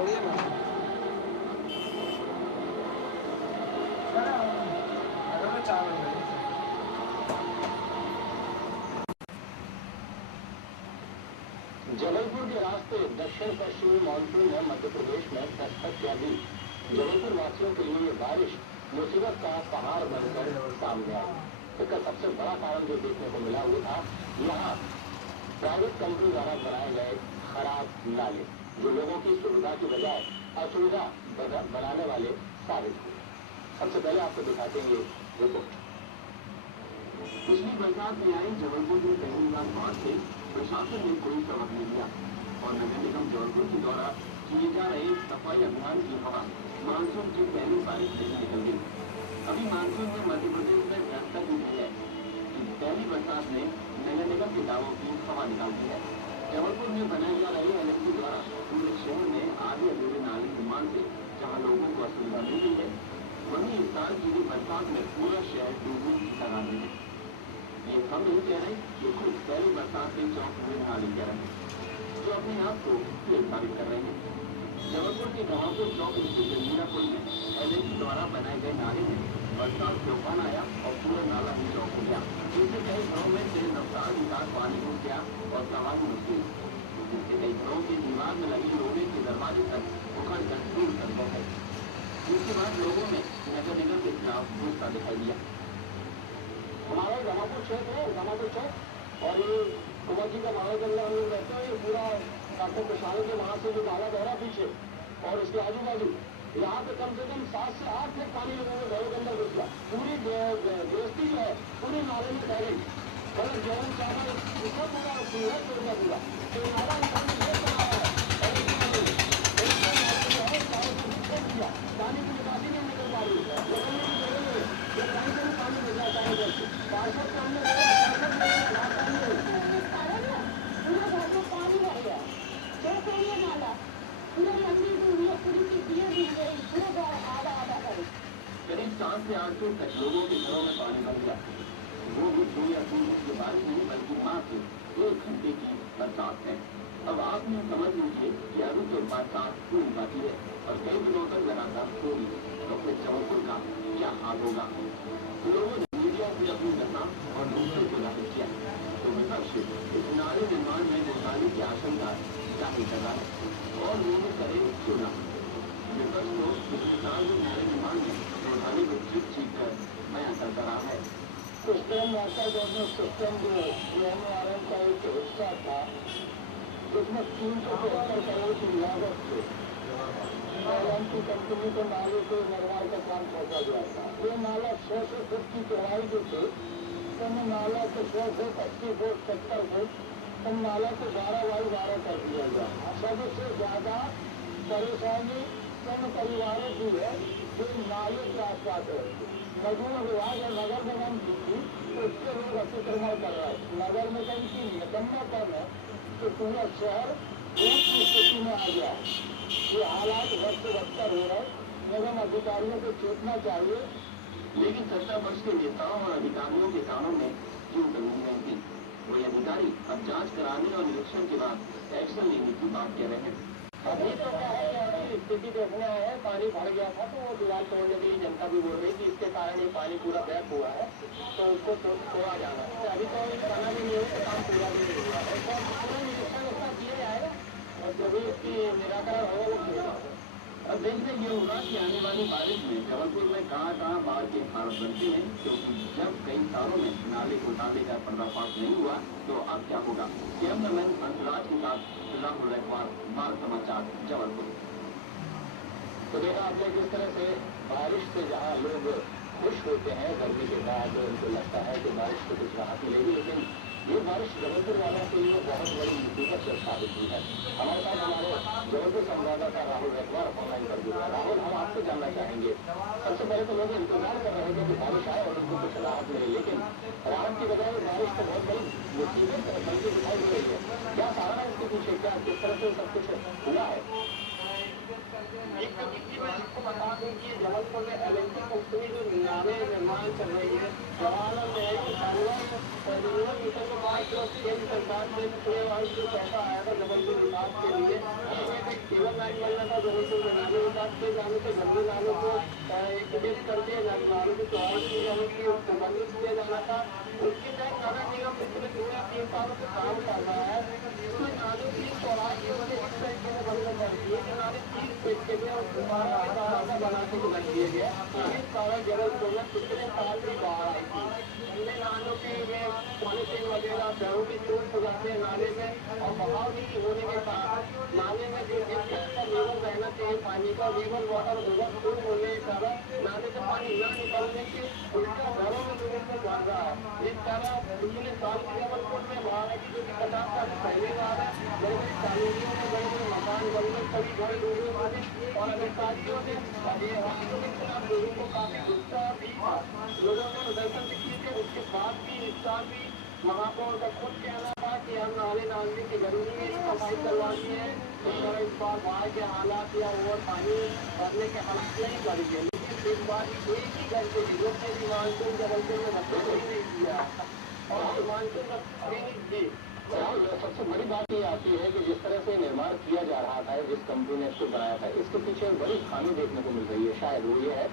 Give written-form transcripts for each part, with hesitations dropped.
छोड़िए ना। अगर मैं 4 बजे जबलपुर के रास्ते दक्षिण पश्चिमी मानसून ने मध्य प्रदेश में दस्तक किया दी। जबलपुर वासियों के लिए बारिश मुसीबत का पहाड़ बनकर सामने आई। इसका सबसे बड़ा कारण जो देखने को मिला वो था यहाँ प्राइवेट कंपनी द्वारा बनाए गए खराब नाले, जो लोगों की सुविधा की बजाय असुविधा बनाने वाले साबित हुए। सबसे पहले आपको दिखाते हैं ये रिपोर्ट। पिछली बरसात में आई जबलपुर में पहली बार बाढ़ से प्रशासन ने कोई सबक नहीं लिया और नगर निगम जबलपुर के द्वारा किए जा रहे सफाई अभियान की हवा मानसून की पहली बारिश से निकल गई। अभी मानसून में मध्य प्रदेश में दस्तक दी है कि पहली बरसात ने नगर निगम के दावों की हवा निकाल दी है। जबलपुर में बनाए जा रहे एलएनजी द्वारा पूरे शहर में आधे अधूरे नाले निर्माण से जहाँ लोगों को असुविधा मिल रही है, वहीं इस साल की भी बरसात में पूरा शहर डूबने की कगार में है। ये हम नहीं कह रहे, ये खुद पहली बरसात से चौक हुए नाले कह रहे हैं, जो अपने आप को तेज साबित कर रहे हैं। जबलपुर के गवापुर चौक स्थित जंजीरा पुल में एलएनजी द्वारा बनाए गए नाले में बरसात तूफान आया और पूरा नाला ही चौक हो गया, जिससे कई घरों में तेज रफ्तार के साथ पानी घुस गया और सवारी मुश्किल, जिससे कई घरों के दीवार में लगे लोहे के दरवाजे तक उखड़ कर दूर कर गए। इसके बाद लोगों ने नगर निगम के खिलाफ गुस्सा दिखाई दिया। हमारा गवापुर क्षेत्र है, गवापुर चौक, और ये कुमार जी का नाला जल रहा हम लोग रहते हैं, ये पूरा डॉक्टर प्रशांत के वहां से जो नाला बह रहा पीछे और इसके आजू बाजू यहाँ पे कम से कम 7 से 8 फुट पानी लोगों के घरों के अंदर घुस गया। पूरी गृहस्थी जो है पूरी नाले में बह गई, मतलब गेहूँ चावल इसका पूरा पूरा छोड़ना पूरा तो नाला पानी पानी की निकासी नहीं निकल पा रही है, कहीं से भी पानी निकल जाता है। पार्षद सामने पूरा घर में पानी भर गया, कैसे ये नाला पूरा लंबी दूरी है, पूरी सीढ़ियाँ दी गई, पूरा आधा आधा कर करीब 7 से 8 फुट तक लोगों के घरों में पानी भर गया। वो भी 2 या 3 दिन की बारिश नहीं बल्कि मात्र 1 घंटे की बरसात है। अब आप ये समझ लीजिए कि अभी तो बरसात पूरी बाकी है और कई दिनों तक लगातार होगी, तो फिर जबलपुर का क्या हाल होगा। लोगों ने मीडिया से अपनी घटना और दूसरों को जाहिर किया तो विपक्ष इस नाले निर्माण में घोटाले की आशंका जाहिर कर रहा है और लोग करे चुना। विपक्ष को पिछले साल में नाले निर्माण में घोटाले को चीख चीख कर बयां करता रहा है। सिस्टम वाटर गवर्नेंस सिस्टम जो एमआरएम का एक हिस्सा था, जिसमें 373 करोड़ की लागत से की कंपनी को नाले के निर्माण का काम सौंपा गया था। ये नाला 600 फुट की चौड़ाई जो थी, तो नाला को 100 फुट 80 फुट 70 फुट तो नाला को 12x12 कर दिया गया। सबसे ज्यादा परेशानी उन परिवारों की है जो नाले के आसपास है। नगर विभाग और नगर निगम की थी, उसके लोग अतिक्रमण कर रहे हैं। नगर निगम की निकम्मापन है तो पूरा शहर एक की स्थिति में आ गया। ये हालात वक्त बदतर हो रहे, निगम अधिकारियों को चेतना चाहिए, लेकिन सत्ता पक्ष के नेताओं और अधिकारियों के कानों में क्यों जरूरी नहीं थी। वही अधिकारी अब जांच कराने और निरीक्षण के बाद एक्शन लेने की बात कह रहे हैं। अभी तो क्या है, अभी स्थिति देखने आए हैं, पानी भर गया था तो वो दीवार तोड़ने के लिए जनता भी बोल रही थी इसके कारण ये पानी पूरा बैक हुआ है तो उसको तोड़ा जाना है। अभी तो बना भी नहीं हो तो काम पूरा भी नहीं हुआ है, पूरा निरीक्षण उसका किया जाएगा और जो भी इसकी निराकरण होगा वो किया जाएगा। अब देखने ये होगा कि आने वाली बारिश में जबलपुर में कहाँ बाढ़ के हालात बनते हैं, क्योंकि जब कई सालों में नाले घोटाले का पर्दाफाश नहीं हुआ तो अब क्या होगा। कैमरामैन अंतराज के साथ राहुल रखवार, बाल समाचार, जबलपुर। तो देखा आपने किस तरह से बारिश से जहाँ लोग खुश होते हैं गर्मी के बाद, उनको लगता है कि बारिश से कुछ राहत मिलेगी, लेकिन ये बारिश जबलपुर वालों के लिए बहुत बड़ी मुसीबत से साबित हुई है। हमारे साथ हमारे जबलपुर संवाददाता राहुल रखवार ऑनलाइन कर दिया। राहुल, हम आपसे जानना चाहेंगे, सबसे पहले तो लोग इंतजार कर रहे थे कि बारिश आए और उनको कुछ राहत मिले, लेकिन राहत की बजाय बारिश तो बहुत बड़ी मुसीबत बनती दिखाई दे रही है। क्या कारण है इसके पीछे, क्या किस तरह से सब कुछ हुआ है? एक तो किसी बार आपको बता दें कि जबलपुर में एलएनजी कंपनी जो नाले निर्माण कर रही है, जवाहरलाल नेहरू परियोजना मिशन के बाद जो केंद्र सरकार से जो पैसा आया था जबलपुर विकास के लिए, केवल लाइन बनना था जबलपुर में नाले विकास के जाने से गंदे नालों को एकीकृत करके नालों की चौड़ाई की जाने की संबंधित किया जाना था। उसके तहत नगर निगम पिछले 3 सालों से काम कर रहा है। इसमें नालों की चौड़ाई की वजह इस तरीके से बंद कर दी है कि नाले 30 फीट के लिए और 12 का बना के रख दिए गए। ये सारा जबलपुर में पिछले साल भी बाढ़ आई थी। गंदे नालों के पॉलिथीन वगैरह पैरों की चोट हो जाते हैं नाले में, और बहाव नहीं होने के साथ नाले में जो जिस का लेवल रहना चाहिए पानी का लेवल वाटर ओवरफ्लो होने के कारण नाले से पानी न निकलने से उसका घरों में लोगों को बढ़ रहा है। जिस तरह पिछले साल की जबलपुर में बाढ़ आई थी जो कि 50 साल पहले बाढ़ है, बड़े बड़े कॉलोनियों में बड़े बड़े मकान बन गए, सभी घर डूबे वाले, और अधिकारियों ने अधिकारियों के खिलाफ लोगों को काफी गुस्सा भी था। लोगों ने प्रदर्शन भी किए थे। उसके बाद भी इस साल भी महापौर का खुद कहना था कि हम नाले डालने की जरूरी है, सफाई करवानी है। इस बार बाढ़ के हालात या और पानी भरने के हालात नहीं बढ़ेंगे, लेकिन इस बार एक ही घंटे की लोग ने भी मानसून जबलपुर में बच्चे को ही नहीं दिया और मानसून का नहीं दी। सबसे बड़ी बात ये आती है कि जिस तरह से निर्माण किया जा रहा था, जिस कंपनी ने इसको बनाया था, इसके पीछे बड़ी खामी देखने को मिल रही है। शायद वो ये है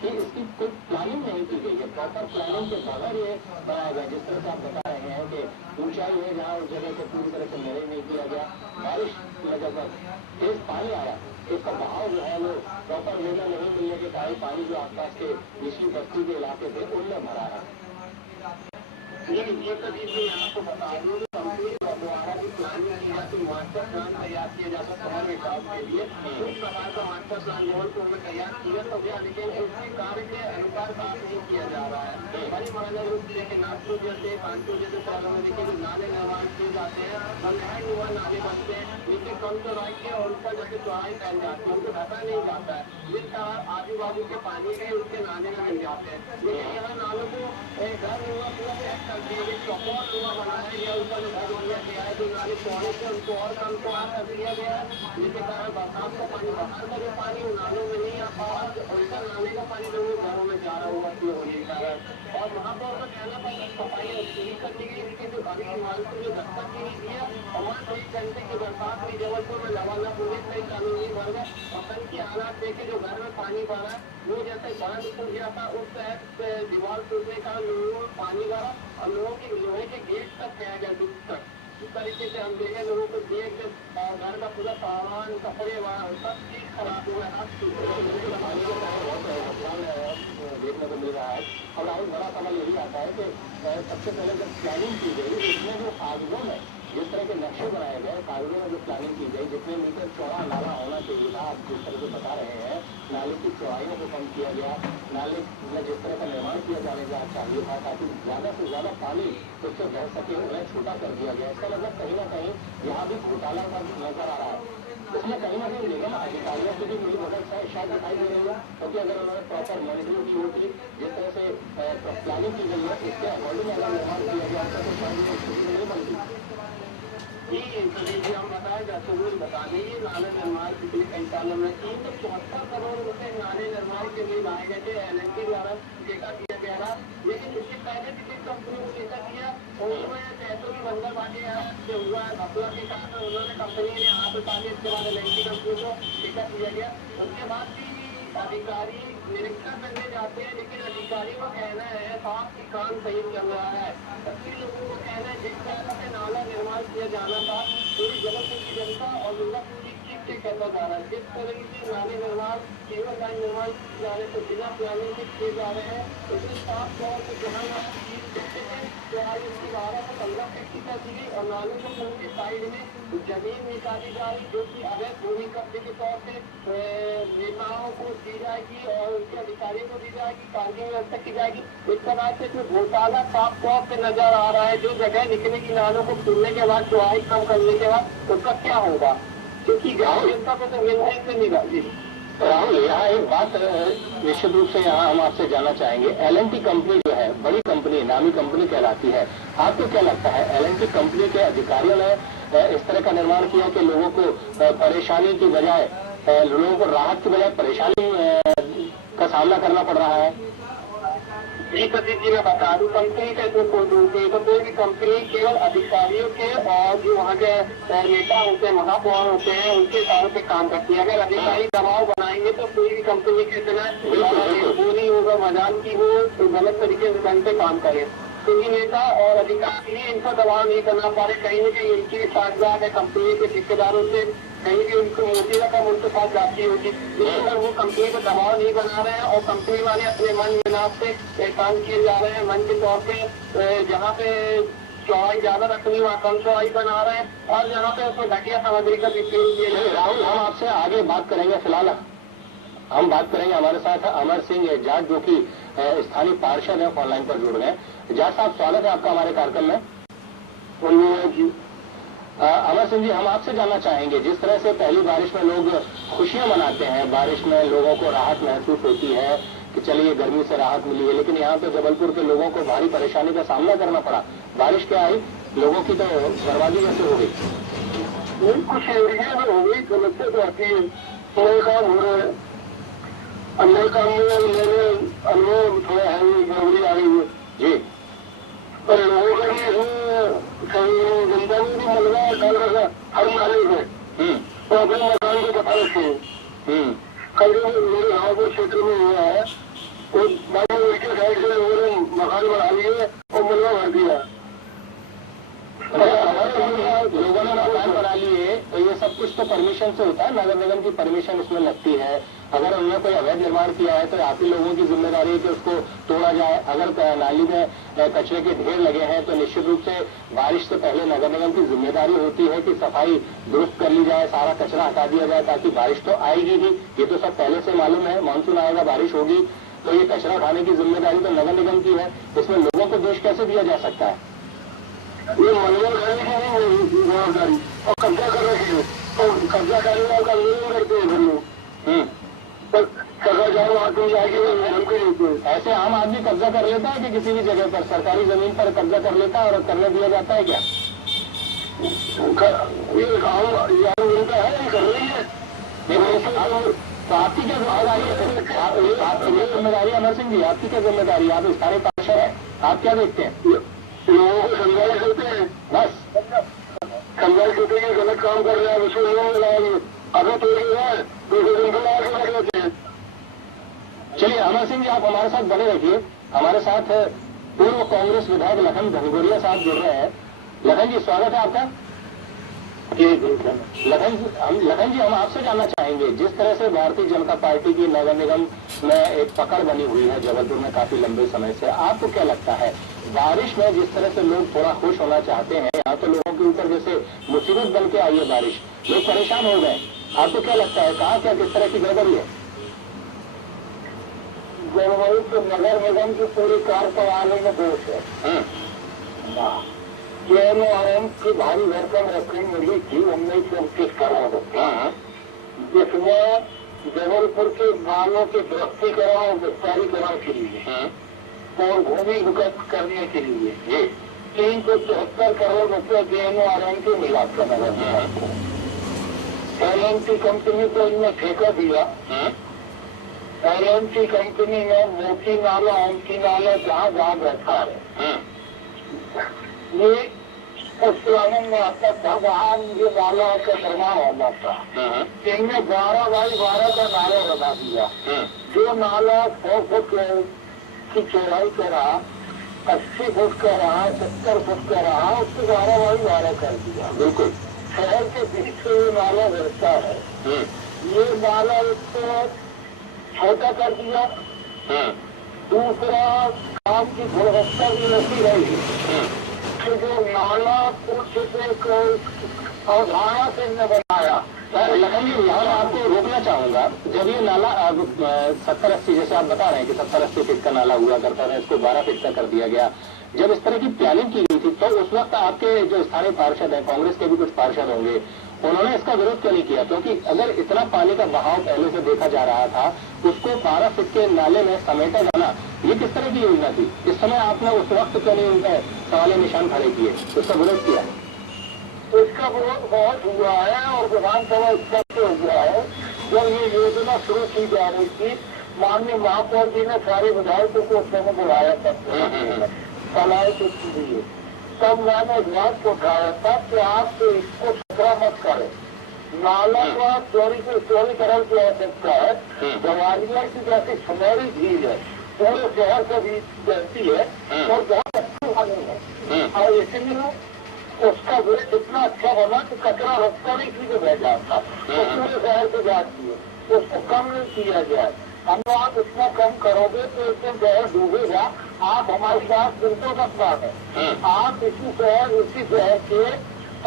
कि इसकी कोई प्लानिंग नहीं की गई है, प्रॉपर प्लानिंग के बगैर ये बनाया गया। जिस तरह से आप बता रहे हैं कि ऊंचाई है जहाँ उस जगह को पूरी तरह से मेरे नहीं किया गया, बारिश में जब तेज पानी आया इसका बहाव जो है वो प्रॉपर वे में नहीं मिलने के कारण पानी जो आसपास के निचली बस्ती के इलाके थे उनमें भरा है। लेकिन ये कभी भी आपको बता दूं कंपनी द्वारा भी प्लानिंग की जाती, मास्टर प्लान तैयार किया जाता शहर विकास के लिए। उस प्रकार का मास्टर प्लान जबलपुर में तैयार किया तो गया, लेकिन उसके कार्य के अनुसार काम नहीं किया जा रहा है। बड़ी मानव रूप से नागपुर जैसे कानपुर जैसे शहरों में देखिए नाले निर्माण किए जाते हैं और नए युवा नाले बनते हैं, जिससे कम चौड़ाई के और ऊपर जैसे चौड़ाई फैल जाती है, उनको ढका नहीं जाता है, जिस कारण आजू बाजू के पानी के उसके नाले में मिल जाते हैं। लेकिन यहाँ नालों को घर हुआ पूरा चौकोर हुआ बनाया गया, ऊपर जो घर दिया गया है, जो नाले चौड़े से उनको और कम चौड़ा कर दिया गया है, जिसके कारण बरसात का पानी बाहर का जो पानी नालों में नहीं आ पा रहा, उल्टा नाले का पानी जो घरों में जा रहा हुआ होने के कारण। और महापौर का कहना था कि सफाई नहीं करनी गई, इसके जो अभी मानसून जो दस्तक ही नहीं दिया, और वहाँ 1 घंटे की बरसात हुई जबलपुर में लवाना पूरे कई कानूनी भर गए और कल के हालात देखे जो घर में पानी भरा है वो जैसे बांध टूट गया था, उस तहत दीवार टूटने का लोगों में पानी भरा और लोगों के लोहे के गेट तक गया गया दूर तक। इस तरीके से हम देखे लोगों को देख घर का पूरा सामान कपड़े सब चीज खराब हुआ है, देखने को मिल रहा है। और और बड़ा सवाल यही आता है कि सबसे पहले जब प्लानिंग की गई उसमें जो कागजों में जिस तरह के नक्शे बनाए गए, कागजों में जो प्लानिंग की गई, जितने मीटर चौड़ा नाला होना चाहिए था, आप जिस तरह से बता रहे हैं नाले की चौड़ाइयों को कम किया गया, नाले में जिस तरह का निर्माण किया जाने का चाहिए था ताकि ज्यादा से ज्यादा पानी उससे बह सके, उन्हें छोटा कर दिया गया। इसका मतलब कहीं ना कहीं यहाँ भी घोटाला का नजर आ रहा है। इसमें कहीं ना कहीं निगम अधिकारियों की भी मिली भगत शायद दिखाई दे रही है, क्योंकि अगर उन्होंने प्रॉपर मॉनिटरिंग की होती, जिस तरह से प्लानिंग की गई है उसके अकॉर्डिंग अगर निर्माण किया गया तो शायद ये स्थिति नहीं बनती। जी हम बताए जाते हुए बता देंगे नाले निर्माण पिछले कई सालों में 374 करोड़ रुपए नाले निर्माण के लिए लाए गए थे, LNT द्वारा ठेका दिया गया था। लेकिन इससे पहले किसी कंपनी को ठेका दिया उसमें पैसों की बंदरबाजी जो हुआ घपला के कारण उन्होंने कंपनी ने हाथ उठा लिया, इसके बाद LNT कंपनी को ठेका दिया गया। उसके बाद भी अधिकारी निरीक्षण करने जाते हैं, लेकिन अधिकारियों का कहना है साफ कि काम सही चल रहा है। सभी लोगों का कहना है जिस तरह से नाला निर्माण किया जाना था पूरी जबलपुर की जनता और दुर्गापुर की चीफ से कहता जा रहा है, जिस तरह से नाले निर्माण केवल लाइन निर्माण किए जा रहे तो बिना प्लानिंग के किए जा रहे हैं, इसमें साफ तौर पर जहाँ तो आज इसकी 12 से 15 फीट की कर दी गई और नालों को पूरे साइड में जमीन निकाली जा रही जो कि अवैध भूमि कब्जे के तौर पे नेताओं को दी जाएगी और उनके अधिकारियों को दी जाएगी, कानूनी व्यवस्था की जाएगी। इस तरह से जो घोटाला साफ तौर पे नजर आ रहा है, जो जगह निकलेगी नालों को खुलने के बाद चौड़ाई कम करने के बाद उसका क्या होगा, क्योंकि गाँव जनता को तो मिल रही से निकाली। राहुल, यहाँ एक बात निश्चित रूप से यहाँ हम आपसे जानना चाहेंगे, LNT कंपनी जो है बड़ी कंपनी, नामी कंपनी कहलाती है, आपको क्या लगता है LNT कंपनी के अधिकारियों ने इस तरह का निर्माण किया कि लोगों को परेशानी की बजाय, लोगों को राहत की बजाय परेशानी का सामना करना पड़ रहा है? जी सतीश जी, मैं बता दूं, कंपनी का जो कोई होती है तो कोई भी कंपनी केवल अधिकारियों के और जो वहाँ के नेता होते हैं, महापौर होते हैं, उनके हिसाब से काम करती है। अगर अधिकारी दबाव बनाएंगे तो कोई भी कंपनी के इतना वो नहीं होगा मजाल की वो गलत तरीके से ढंग से काम करे। क्योंकि नेता और अधिकारी इनका दबाव नहीं करना पा रहे, कहीं न कहीं इनकी साझेदार है कंपनी के ठेकेदारों से, कहीं भी उनको मोटी रकम उनके पास जाती होगी। अगर वो कंपनी को दबाव नहीं बना रहे हैं और कंपनी वाले अपने मन मिलाप से काम किए जा रहे हैं, मन के तौर पे जहाँ पे चौड़ाई ज्यादा रखनी वहाँ कम चौड़ाई बना रहे हैं और जहाँ पे उसमें घटिया सामग्री का उपयोग किए जा रहे हैं। राहुल, हम आपसे आगे बात करेंगे। फिलहाल हम बात करेंगे, हमारे साथ अमर सिंह जाट जो कि स्थानीय पार्षद है, ऑनलाइन पर जुड़ गए। जाट साहब, स्वागत है आपका हमारे कार्यक्रम में। अमर सिंह जी, हम आपसे जानना चाहेंगे, जिस तरह से पहली बारिश में लोग खुशियां मनाते हैं, बारिश में लोगों को राहत महसूस होती है कि चलिए गर्मी से राहत मिली है, लेकिन यहाँ पे जबलपुर के लोगों को भारी परेशानी का सामना करना पड़ा। बारिश क्या आई, लोगों की तो बर्बादी कैसे हो गई? कुछ एरिया में हो गई, समस्या तो आती है, थोड़े काम हो रहे हैं, अन्य काम में मैंने अनुभव थोड़ा है जरूरी आ रही है जी। पर लोगों का जनता में भी मलबा डाल रखा हर नाले में, तो अपने मकान को बता रखे हैं। कल मेरे गाँव के क्षेत्र में हुआ है, तो बाबा उसके साइड से लोगों ने मकान बना लिए और मलबा भर दिया। लोगों ने मकान बना लिए तो ये सब कुछ तो परमिशन से होता है, नगर निगम की परमिशन इसमें लगती है। अगर उन्होंने कोई अवैध निर्माण किया है तो आप ही लोगों की जिम्मेदारी है कि उसको तोड़ा जाए। अगर नाली में कचरे के ढेर लगे हैं तो निश्चित रूप से बारिश से पहले नगर निगम की जिम्मेदारी होती है कि सफाई दुरुस्त कर ली जाए, सारा कचरा हटा दिया जाए, ताकि बारिश तो आएगी ही, ये तो सब पहले से मालूम है। मानसून आएगा, बारिश होगी, तो ये कचरा उठाने की जिम्मेदारी तो नगर निगम की है। इसमें लोगों को दोष कैसे दिया जा सकता है? ये मलबा करने की नहीं जवाबदारी और कब्जा कर रहे हैं, तो कब्जा करने वाले का विरोध करते हैं फिर लोग। सरकार जाओ आदमी जाएगी हमको नहीं। ऐसे आम आदमी कब्जा कर लेता है कि किसी भी जगह पर सरकारी जमीन पर कब्जा कर लेता है और करने दिया जाता है क्या? ये काम यार उनका है, ये कर रही है। तो आपकी क्या जिम्मेदारी है? आपकी क्या जिम्मेदारी है अमर सिंह जी, आपकी क्या जिम्मेदारी है? आप स्थानीय पार्षद है, आप क्या देखते हैं? लोगों को समझाया करते हैं, बस समझाया करते हैं गलत काम कर रहे हैं, उसको लोग लगाएंगे, अभी तो दूसरे दिन को लगा के लग जाते हैं। चलिए अमर सिंह जी, आप हमारे साथ बने रखिए। हमारे साथ पूर्व कांग्रेस विधायक लखन घनघोरिया साहब जुड़ रहे हैं। लखन जी, स्वागत है आपका। लखन जी, हम आपसे जानना चाहेंगे, जिस तरह से भारतीय जनता पार्टी की नगर निगम में एक पकड़ बनी हुई है जबलपुर में काफी लंबे समय से, आपको क्या लगता है बारिश में जिस तरह से लोग थोड़ा खुश होना चाहते हैं, यहाँ तो लोगों के ऊपर जैसे मुसीबत बन के आई है बारिश, लोग परेशान हो गए, आपको क्या लगता है कहाँ क्या किस तरह की गड़बड़ी है? जलवायु तो नगर निगम की पूरी कार्यप्रणाली में दोष है। जेएमओआरएम की भारी भरकम रकम मिली थी 1929 करोड़, जिसमें जबलपुर के नालों के दुरुस्तीकरण और विस्तारीकरण के लिए और भूमि विकसित करने के लिए 374 करोड़ रुपये जेएमओआरएम के मिला था नगर निगम को। एलएनटी कंपनी को इनमें ठेका दिया। एलएनटी कंपनी ने मोती नाला, ओमती नाला जहाँ जहाँ बैठा है, ये उस पुराने में आता था, वहाँ ये नाला का निर्माण होना था। इनने 12x12 का नाला बना दिया। जो नाला 100 फुट की चौड़ाई का रहा, 80 फुट का रहा, 70 फुट का रहा, उसको 12x12 कर दिया। बिल्कुल शहर के बीच से ये नाला बढ़ता है। ये नाला उसको छोटा कर दिया। दूसरा, काम की गुणवत्ता भी नहीं रही, जो नाला कुछ अवधारणा से इन्हें बनाया। लखन जी, यहाँ मैं आपको रोकना चाहूंगा। जब ये नाला 70-80, जैसे आप बता रहे हैं कि 70-80 फीट का नाला हुआ करता था, इसको 12 फीट का कर दिया गया, जब इस तरह की प्लानिंग की गई थी तो उस वक्त आपके जो स्थानीय पार्षद हैं, कांग्रेस के भी कुछ पार्षद होंगे, उन्होंने इसका विरोध क्यों नहीं किया? क्योंकि अगर इतना पानी का बहाव पहले से देखा जा रहा था, उसको 12 फीट के नाले में समेटा जाना, ये किस तरह की योजना थी? इस समय आपने उस वक्त क्यों नहीं उनका सवाल निशान खड़े किए, उसका विरोध किया? इसका विरोध बहुत हुआ है और विधानसभा स्तर से हो गया है। जब ये योजना शुरू की जा रही थी माननीय महापौर जी ने सारे विधायकों को उस समय बुलाया था सलाह के लिए, तब मैंने इस बात को उठाया था कि आप इसको खतरा मत करें। नाला का चौड़ी तरह से आ सकता है, गवालियर की जैसी सुनहरी झील है, पूरे शहर के बीच बहती है और बहुत अच्छी पानी है, और इसलिए उसका वेट इतना अच्छा बना कि कचरा रास्ता नहीं सीधे बह जाता, तो पूरे शहर से जाती है, उसको कम नहीं किया जाए। हम आप इतना कम करोगे तो इससे शहर डूबेगा। आप हमारी बात बिल्कुल मत माने। आप इसी शहर के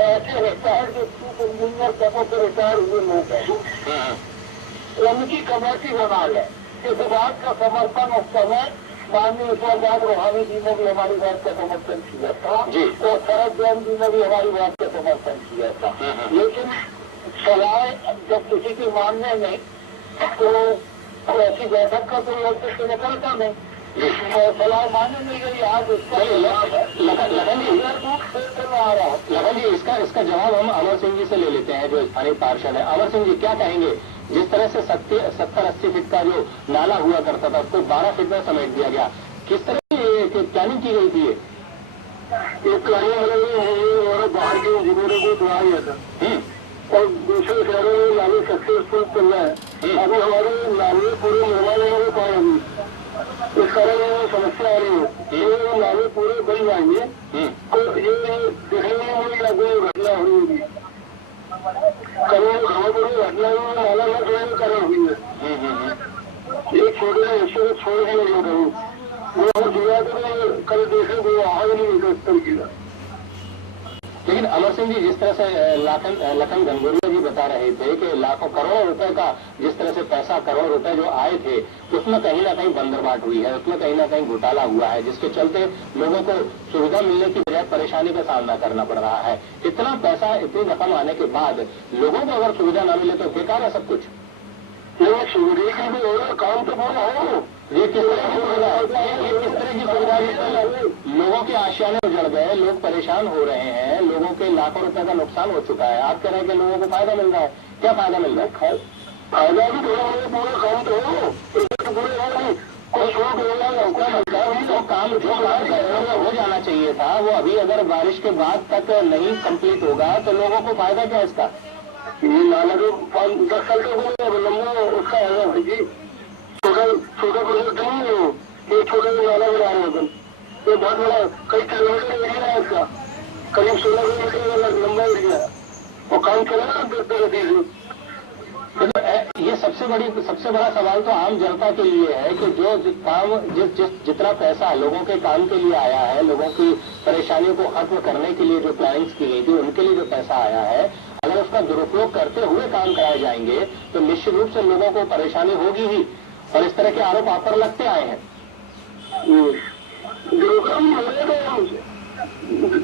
ऐसे रिटायर्ड जो चीफ इंजीनियर पदों पर रिटायर हुए लोग हैं, उनकी कमेटी बना लें। इस बात का समर्थन उस समय माननीय ईश्वरदास रोहानी जी ने भी हमारी बात का समर्थन किया था और शरद जैन जी ने भी हमारी बात का समर्थन किया था। लेकिन सलाह जब किसी की मानने नहीं तो ऐसी बैठक का तो लोग तो निकलता नहीं, सलाह मानने नहीं गई। आज इसका लगन जी इसका जवाब हम अमर सिंह जी से ले लेते हैं जो स्थानीय पार्षद है। अमर सिंह जी क्या कहेंगे, जिस तरह से 70-80 फीट का जो नाला हुआ करता था उसको 12 फीट में समेट दिया गया, किस तरह की प्लानिंग की गई थी? ये प्लानिंग और बाहर के इंजीनियरों को दिया गया था और दूसरे शहरों में नाले सक्सेसफुल चल रहा है। अभी हमारे नाले पूरे निर्माण नहीं हो पाए, अभी इस कारण समस्या आ रही है। ये नाले पूरे बन जाएंगे तो ये देखने में मुझे लगभग घटना हुई होगी, कभी खबर घटना में नाला न जोड़ने कारण हुई है। एक छोटे हिस्से को छोड़ के नहीं करूँ वो जुड़ा तो कल देखे वो आगे नहीं निकल तरीके का। लेकिन अमर सिंह जी, जिस तरह से लखन गंगोरिया जी बता रहे थे कि लाखों करोड़ों रुपए का जिस तरह से पैसा करोड़ रुपए जो आए थे उसमें कहीं ना कहीं बंदरबाट हुई है, उसमें कहीं ना कहीं घोटाला हुआ है, जिसके चलते लोगों को सुविधा मिलने की बजाय परेशानी का सामना करना पड़ रहा है। इतना पैसा इतनी रकम आने के बाद लोगों को अगर सुविधा न मिले तो बेकार है सब कुछ। सुविधा की भी हो काम तो पूरा हो, ये किस तरह की सुविधा है? ये किस तरह की सुविधा है? लोगों के आशियाने उजड़ गए, लोग परेशान हो रहे हैं, लोगों के लाखों रुपए का नुकसान हो चुका है। आप कह रहे हैं कि लोगों को फायदा मिल रहा है, क्या फायदा मिल रहा है? फायदा भी पूरा काम तो हो, पूरे जो काम हो जाना चाहिए था वो अभी अगर बारिश के बाद तक नहीं कंप्लीट होगा तो लोगों को फायदा क्या इसका? ये नाला जो 10 साल का लंबा उसका है भाई जी, छोटा प्रोजेक्ट नहीं है, ये छोटा नाला बना रहे हैं, ये बहुत बड़ा कई किलोमीटर एरिया है इसका, करीब 16 किलोमीटर लंबा एरिया है और काम चलेगा गति से। ये सबसे बड़ा सवाल तो आम जनता के लिए है कि जो काम जितना पैसा लोगों के काम के लिए आया है, लोगों की परेशानियों को खत्म करने के लिए जो प्लानिंग्स की गई थी उनके लिए जो पैसा आया है, अगर उसका दुरुपयोग करते हुए काम कराए जाएंगे तो निश्चित रूप से लोगों को परेशानी होगी ही, और इस तरह के आरोप आप पर लगते आए हैं। जो काम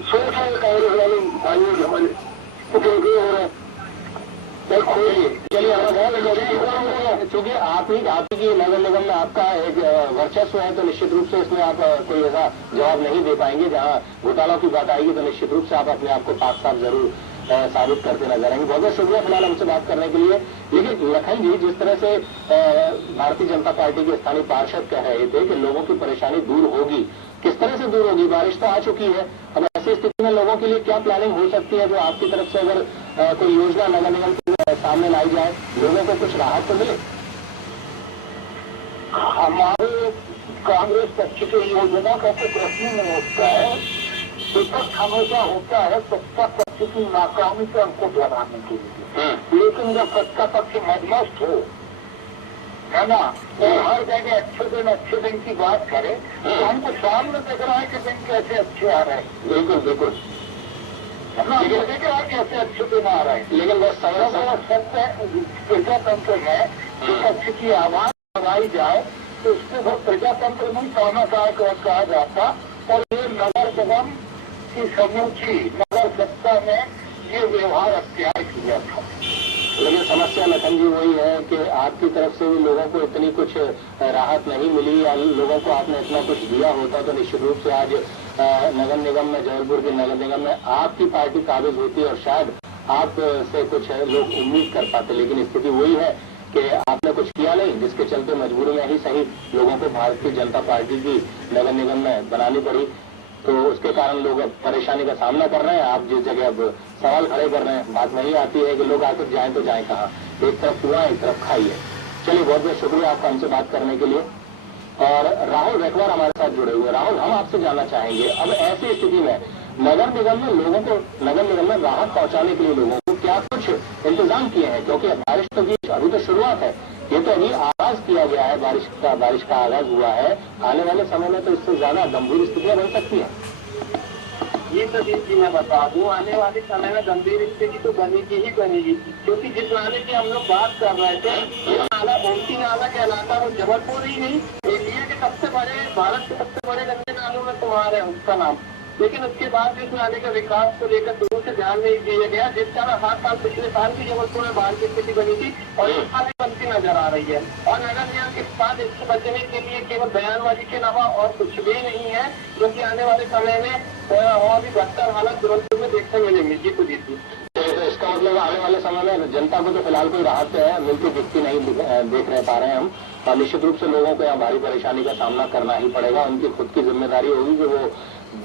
सोच है कांग्रेस वाले भाइयों हमारे जो हो रहा है, चलिए चूंकि आप ही नगर निगम में आपका एक वर्चस्व है तो निश्चित रूप से इसमें आप कोई ऐसा जवाब नहीं दे पाएंगे। जहां घोटालों की बात आएगी तो निश्चित रूप से आप अपने आप को पाक साफ जरूर साबित करते नजर आएंगे। बहुत बहुत शुक्रिया फिलहाल हमसे बात करने के लिए। लेकिन लखन जी, जिस तरह से भारतीय जनता पार्टी के स्थानीय पार्षद कह रहे थे कि लोगों की परेशानी दूर होगी, किस तरह से दूर होगी? बारिश तो आ चुकी है, अब ऐसी स्थिति में लोगों के लिए क्या प्लानिंग हो सकती है जो आपकी तरफ से अगर कोई योजना नगर निगम के सामने लाई जाए, लोगों को कुछ राहत तो मिले? हमारे कांग्रेस पक्ष की योजना का तो प्रश्न नहीं होता है, विपक्ष हमेशा होता है सत्ता पक्ष की नाकामी से अंकुश लगाने के लिए। लेकिन जब सत्ता पक्ष मदमस्त हो, है ना, और हर जगह अच्छे दिन की बात करे तो हमको सामने दिख रहा है कि दिन कैसे अच्छे आ रहे हैं। बिल्कुल बिल्कुल, है ना, दिख रहा है कैसे अच्छे दिन आ रहे हैं। लेकिन बस सत्य प्रजातंत्र में विपक्ष की आवाज लगाई जाए तो उसको वो प्रजातंत्र नहीं तानाशाह कहा जाता, और ये नगर निगम की समूची नगर सत्ता में ये व्यवहार अख्तियार किया था। लेकिन समस्या लखन जी वही है कि आपकी तरफ से भी लोगों को इतनी कुछ राहत नहीं मिली, या लोगों को आपने इतना कुछ दिया होता तो निश्चित रूप से आज नगर निगम में, जबलपुर के नगर निगम में आपकी पार्टी काबिज होती और शायद आप से कुछ लोग उम्मीद कर पाते। लेकिन स्थिति वही है कि आपने कुछ किया नहीं, जिसके चलते मजबूरी में ही सही लोगों को भारतीय जनता पार्टी की नगर निगम में बनानी पड़ी, तो उसके कारण लोग अब परेशानी का सामना कर रहे हैं। आप जिस जगह अब सवाल खड़े कर रहे हैं, बात वही आती है कि लोग आकर जाएं तो जाएं कहाँ, एक तरफ कुआं एक तरफ खाई है। चलिए, बहुत बहुत शुक्रिया आपका हमसे बात करने के लिए। और राहुल रेखवार हमारे साथ जुड़े हुए। राहुल, हम आपसे जानना चाहेंगे, अब ऐसी स्थिति में नगर निगम में लोगों को, नगर निगम में राहत पहुंचाने के लिए लोगों को क्या कुछ इंतजाम किए हैं? क्योंकि बारिश तो अभी तो शुरुआत है, ये तो अभी आगाज किया गया है, बारिश का आगाज हुआ है। आने वाले समय में तो इससे ज्यादा गंभीर स्थितियां बन सकती है। ये तो जी मैं बता दूं, आने वाले समय में गंभीर स्थिति तो बनेगी ही बनेगी, क्योंकि जिस नाले की हम लोग बात कर रहे थे, ये नाला ओमती नाला कहलाता है, वो जबलपुर ही नहीं, इंडिया के सबसे बड़े, भारत के सबसे बड़े गंदे नालों में तुम्हारा है उसका नाम। लेकिन उसके बाद भी इस नाले के विकास को लेकर शुरू से ध्यान नहीं दिया गया, जिस तरह हर साल पिछले साल भी जबलपुर में बाढ़ की स्थिति बनी थी और इस साल भी बनती नजर आ रही है। और नगर निगम के साथ इससे बचने के लिए केवल बयानबाजी के अलावा और कुछ भी नहीं है, क्योंकि आने वाले समय में और भी बदतर हालत जबलपुर में देखने मिलेंगी। जी खुद जी। तो इसका मतलब आने वाले समय में जनता को तो फिलहाल कोई राहत है मिलती दिखती नहीं देख रहे पा रहे हैं हम, और निश्चित रूप से लोगों को यहाँ भारी परेशानी का सामना करना ही पड़ेगा। उनकी खुद की जिम्मेदारी होगी कि वो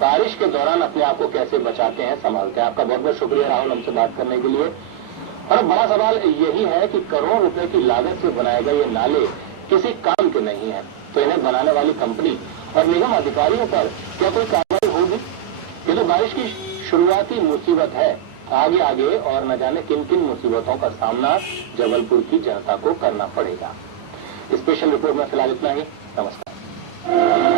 बारिश के दौरान अपने आप को कैसे बचाते हैं, संभालते हैं। आपका बहुत बहुत शुक्रिया राहुल हमसे बात करने के लिए। और बड़ा सवाल यही है कि करोड़ों रुपए की लागत से बनाए गए ये नाले किसी काम के नहीं है, तो इन्हें बनाने वाली कंपनी और निगम अधिकारियों पर क्या कोई कार्रवाई होगी? ये तो बारिश की शुरुआती मुसीबत है, आगे आगे और न जाने किन किन मुसीबतों का सामना जबलपुर की जनता को करना पड़ेगा। स्पेशल रिपोर्ट में फिलहाल इतना ही। नमस्कार।